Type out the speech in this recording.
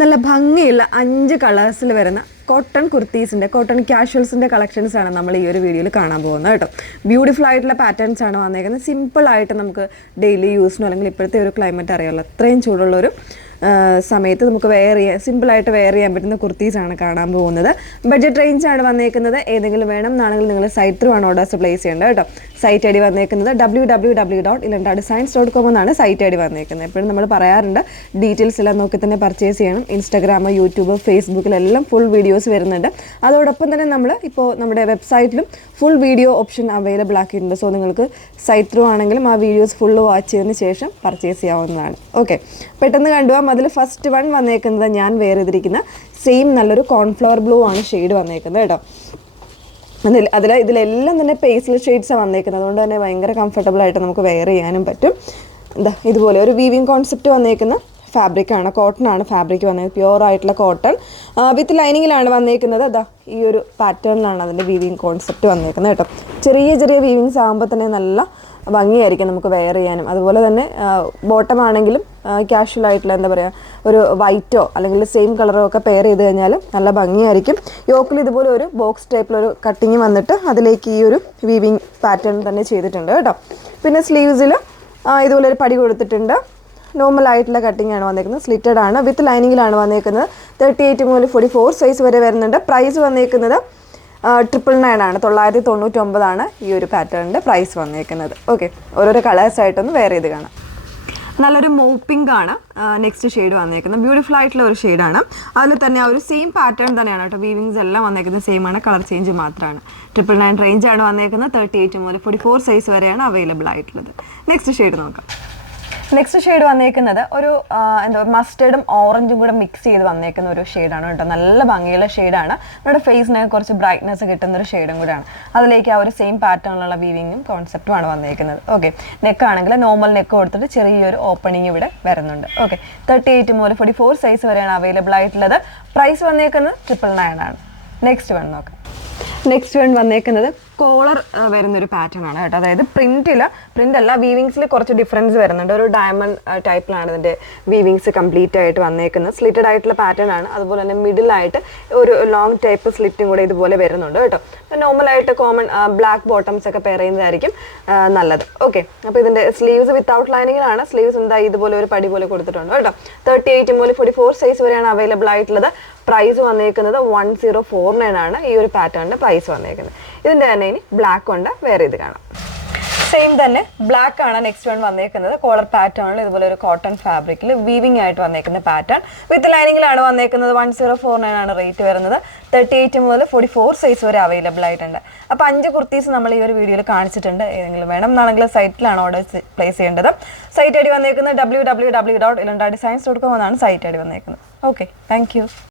നല്ല ഭംഗിയുള്ള 5 കളേഴ്സിൽ വരുന്ന കോട്ടൺ കുർത്തീസിൻ്റെ കോട്ടൺ ക്യാഷ്വൽസിൻ്റെ കളക്ഷൻസ് ആണ് നമ്മൾ ഈ ഒരു വീഡിയോയിൽ കാണാൻ പോകുന്നത് കേട്ടോ. ബ്യൂട്ടിഫുൾ ആയിട്ടുള്ള പാറ്റേൺസ് ആണ് വന്നേക്കുന്നത്. സിമ്പിളായിട്ട് നമുക്ക് ഡെയിലി യൂസിനോ അല്ലെങ്കിൽ ഇപ്പോഴത്തെ ഒരു ക്ലൈമറ്റ് അറിയാമല്ലോ, അത്രയും ചൂടുള്ളൊരു സമയത്ത് നമുക്ക് സിമ്പിളായിട്ട് വെയർ ചെയ്യാൻ പറ്റുന്ന കുർത്തീസാണ് കാണാൻ പോകുന്നത്. ബഡ്ജറ്റ് റേഞ്ചാണ് വന്നേക്കുന്നത്. ഏതെങ്കിലും വേണം എന്നാണെങ്കിൽ നിങ്ങൾ സൈറ്റ് ത്രൂ ആണ് ഓർഡേഴ്സ് പ്ലേസ് ചെയ്യേണ്ടത് കേട്ടോ. സൈറ്റ് ഐ ഡി വന്നേക്കുന്നത് www.ilantadesigns.com എന്നാണ് സൈറ്റ് ഐ ഡി വന്നേക്കുന്നത്. എപ്പോഴും നമ്മൾ പറയാറുണ്ട് ഡീറ്റെയിൽസ് എല്ലാം നോക്കി തന്നെ പർച്ചേസ് ചെയ്യണം. ഇൻസ്റ്റാഗ്രാം, യൂട്യൂബ്, ഫേസ്ബുക്കിലെല്ലാം ഫുൾ വീഡിയോസ് വരുന്നുണ്ട്. അതോടൊപ്പം തന്നെ നമ്മൾ ഇപ്പോൾ നമ്മുടെ വെബ്സൈറ്റിലും ഫുൾ വീഡിയോ ഓപ്ഷൻ അവൈലബിൾ ആക്കിയിട്ടുണ്ട്. സോ നിങ്ങൾക്ക് സൈറ്റ് ത്രൂ ആണെങ്കിലും ആ വീഡിയോസ് ഫുള്ള് വാച്ച് ചെയ്തതിന് ശേഷം പർച്ചേസ് ചെയ്യാവുന്നതാണ്. ഓക്കെ, പെട്ടെന്ന് കണ്ടുപോകാം. അതിൽ ഫസ്റ്റ് വൺ വന്നേക്കുന്നത് ഞാൻ വെയർ ചെയ്തിരിക്കുന്ന സെയിം നല്ലൊരു കോൺഫ്ലവർ ബ്ലൂ ആണ് ഷെയ്ഡ് വന്നേക്കുന്നത് കേട്ടോ. ഇതിലെല്ലാം തന്നെ പേസ്ലി ഷെയ്ഡ്സാണ് വന്നേക്കുന്നത്. അതുകൊണ്ട് തന്നെ ഭയങ്കര കംഫർട്ടബിൾ ആയിട്ട് നമുക്ക് വെയർ ചെയ്യാനും പറ്റും. ഇതുപോലെ ഒരു വീവിങ് കോൺസെപ്റ്റ് വന്നേക്കുന്ന ഫാബ്രിക്കാണ്, കോട്ടൺ ആണ് ഫാബ്രിക് വന്നത്, പ്യുവർ ആയിട്ടുള്ള കോട്ടൺ വിത്ത് ലൈനിങ്ങിലാണ് വന്നേക്കുന്നത്. ഈ ഒരു പാറ്റേണിലാണ് അതിൻ്റെ വീവിങ് കോൺസെപ്റ്റ് വന്നേക്കുന്നത് കേട്ടോ. ചെറിയ ചെറിയ വീവിങ്സ് ആകുമ്പോൾ തന്നെ നല്ല ഭംഗിയായിരിക്കും നമുക്ക് വെയർ ചെയ്യാനും. അതുപോലെ തന്നെ ബോട്ടം ആണെങ്കിലും ക്യാഷ്വൽ ആയിട്ടുള്ള എന്താ പറയുക, ഒരു വൈറ്റോ അല്ലെങ്കിൽ സെയിം കളറോ ഒക്കെ പെയർ ചെയ്ത് കഴിഞ്ഞാൽ നല്ല ഭംഗിയായിരിക്കും. യോക്കിൽ ഇതുപോലെ ഒരു ബോക്സ് ടൈപ്പിലൊരു കട്ടിങ് വന്നിട്ട് അതിലേക്ക് ഈ ഒരു വീവിങ് പാറ്റേൺ തന്നെ ചെയ്തിട്ടുണ്ട് കേട്ടോ. പിന്നെ സ്ലീവ്സിൽ ഇതുപോലെ ഒരു പടി കൊടുത്തിട്ടുണ്ട്. നോർമൽ ആയിട്ടുള്ള കട്ടിംഗ് ആണ് വന്നേക്കുന്നത്. സ്ലിറ്റഡ് ആണ്, വിത്ത് ലൈനിങ്ങിലാണ് വന്നേക്കുന്നത്. 38 മുതൽ 44 സൈസ് വരെ വരുന്നുണ്ട്. പ്രൈസ് വന്നേക്കുന്നത് 999 ആണ്, 999 ആണ് ഈ ഒരു പാറ്റേണിൻ്റെ പ്രൈസ് വന്നേക്കുന്നത്. ഓക്കെ, ഓരോരോ കളേഴ്സായിട്ടൊന്ന് വെയർ ചെയ്ത് കാണാം. നല്ലൊരു മോപ്പിംഗ് ആണ് നെക്സ്റ്റ് ഷെയ്ഡ് വന്നേക്കുന്നത്. ബ്യൂട്ടിഫുൾ ആയിട്ടുള്ള ഒരു ഷെയ്ഡാണ്. അതിൽ തന്നെ ആ ഒരു സെയിം പാറ്റേൺ തന്നെയാണ് കേട്ടോ. വീവിങ്സ് എല്ലാം വന്നേക്കുന്നത് സെയിം ആണ്, കളർ ചേഞ്ച് മാത്രമാണ്. 999 റേഞ്ചാണ് വന്നേക്കുന്നത്. 38 മുതൽ 44 സൈസ് വരെയാണ് അവൈലബിൾ ആയിട്ടുള്ളത്. നെക്സ്റ്റ് ഷെയ്ഡ് നോക്കാം. നെക്സ്റ്റ് ഷെയ്ഡ് വന്നേക്കുന്നത് ഒരു മസ്റ്റേർഡും ഓറഞ്ചും കൂടെ മിക്സ് ചെയ്ത് വന്നേക്കുന്ന ഒരു ഷെയ്ഡാണ് കേട്ടോ. നല്ല ഭംഗിയുള്ള ഷെയ്ഡാണ്. നമ്മുടെ ഫേസിന് കുറച്ച് ബ്രൈറ്റ്നെസ് കിട്ടുന്ന ഒരു ഷെയ്ഡും കൂടെയാണ്. അതിലേക്ക് ആ ഒരു സെയിം പാറ്റേണിലുള്ള വീവിങ്ങും കോൺസെപ്റ്റുമാണ് വന്നേക്കുന്നത്. ഓക്കെ, നെക്ക് ആണെങ്കിൽ നോർമൽ നെക്ക് കൊടുത്തിട്ട് ചെറിയൊരു ഓപ്പണിങ് ഇവിടെ വരുന്നുണ്ട്. ഓക്കെ, 38 മുതൽ 44 സൈസ് വരെയാണ് അവൈലബിൾ ആയിട്ടുള്ളത്. പ്രൈസ് വന്നേക്കുന്നത് 999 ആണ്. നെക്സ്റ്റ് വൺ നോക്കാം. നെക്സ്റ്റ് വൺ വന്നേക്കുന്നത് കോളർ വരുന്നൊരു പാറ്റേൺ ആണ് കേട്ടോ. അതായത് പ്രിൻ്റ് അല്ല, വീവിങ്സിൽ കുറച്ച് ഡിഫറൻസ് വരുന്നുണ്ട്. ഒരു ഡയമണ്ട് ടൈപ്പിലാണ് ഇതിൻ്റെ വീവിങ്സ് കംപ്ലീറ്റ് ആയിട്ട് വന്നേക്കുന്നത്. സ്ലിറ്റഡ് ആയിട്ടുള്ള പാറ്റേൺ ആണ്. അതുപോലെ തന്നെ മിഡിലായിട്ട് ഒരു ലോങ് ടൈപ്പ് സ്ലിറ്റും കൂടെ ഇതുപോലെ വരുന്നുണ്ട് കേട്ടോ. നോർമലായിട്ട് കോമൺ ബ്ലാക്ക് ബോട്ടംസ് ഒക്കെ പെയർ ചെയ്യുന്നതായിരിക്കും നല്ലത്. ഓക്കെ, അപ്പോൾ ഇതിൻ്റെ സ്ലീവ്സ് വിത്തൗട്ട് ലൈനിങ്ങിലാണ്. സ്ലീവ്സ് ഇതുപോലെ ഒരു പടി പോലെ കൊടുത്തിട്ടുണ്ട് കേട്ടോ. 38 മുതൽ 44 സൈസ് വരെയാണ് അവൈലബിൾ ആയിട്ടുള്ളത്. പ്രൈസ് വന്നേക്കുന്നത് 1049 ആണ് ഈ ഒരു പാറ്റേണിൻ്റെ പ്രൈസ് വന്നേക്കുന്നത്. ഇതിൻ്റെ തന്നെ ഇനി ബ്ലാക്ക് കൊണ്ട് വെയർ ചെയ്ത് കാണാം. സെയിം തന്നെ ബ്ലാക്ക് ആണ് നെക്സ്റ്റ് വൺ വന്നേക്കുന്നത്. കോളർ പാറ്റേണിൽ ഇതുപോലെ ഒരു കോട്ടൺ ഫാബ്രിക്കിൽ വീവിംഗ് ആയിട്ട് വന്നേക്കുന്ന പാറ്റേൺ വിത്ത് ലൈനിങ്ങിലാണ് വന്നേക്കുന്നത്. 1049 ആണ് റേറ്റ് വരുന്നത്. 38 മുതൽ 44 സൈസ് വരെ അവൈലബിൾ ആയിട്ടുണ്ട്. അപ്പോൾ 5 കുർത്തീസ് നമ്മൾ ഈ ഒരു വീഡിയോയിൽ കാണിച്ചിട്ടുണ്ട്. ഏതെങ്കിലും വേണം എന്നാണെങ്കിൽ സൈറ്റിലാണ് ഓർഡർ പ്ലേസ് ചെയ്യേണ്ടത്. സൈറ്റ് ഐ ഡി വന്നേക്കുന്നത് www.ilantadesigns.com എന്നാണ് സൈറ്റ് ഐ ഡി വന്നേക്കുന്നത്. Okay, thank you.